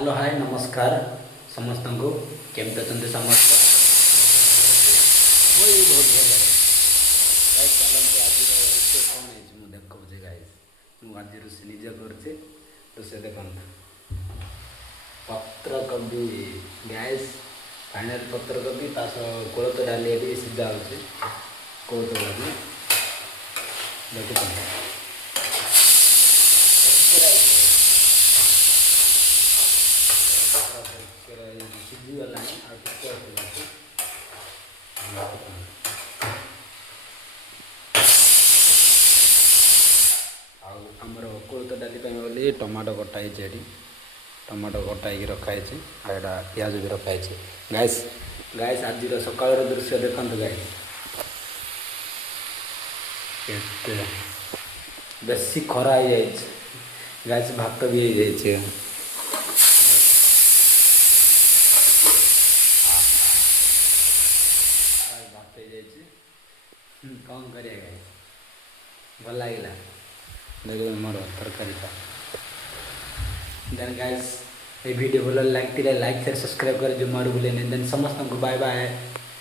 Hello hi नमस्कार समस्त को केमती अच्छा समस्त मुझे बहुत भल लगे गाइस चलते आज रोषे कौन है देखा गाइस मुझे आज रोषे निजे कर रोषे देखा पत्र कोबी गैस फाइनाल पत्र कोबी कोलथ डाली सीधा होती कोलथ डाली देखते ସିଝିଗଲାଣି ଆଉ ଟିକେ ଅଛି ଆଉ ଆମର କୋଳଥ ଡାଲି ପାଇଁ ବୋଲି ଟମାଟୋ କଟା ହେଇଛି ଏଠି ଟମାଟୋ କଟା ହେଇକି ରଖା ହେଇଛି ଆଉ ଏଇଟା ପିଆଜ ବି ରଖା ହେଇଛି ଗାଇସ୍ ଆଜିର ସକାଳର ଦୃଶ୍ୟ ଦେଖନ୍ତୁ ଗାଇସ୍ କେତେ ବେଶୀ ଖରା ହେଇଯାଇଛି ଗାଇସ୍ ଭାତ ବି ହେଇଯାଇଛି कौन करेगा भल लगे देखो मोर तरकारी देन गाइस ये वीडियो भल लगे लाइक शेयर सब्सक्राइब कर जो मारू भूलें देन समस्त को बाय बाय।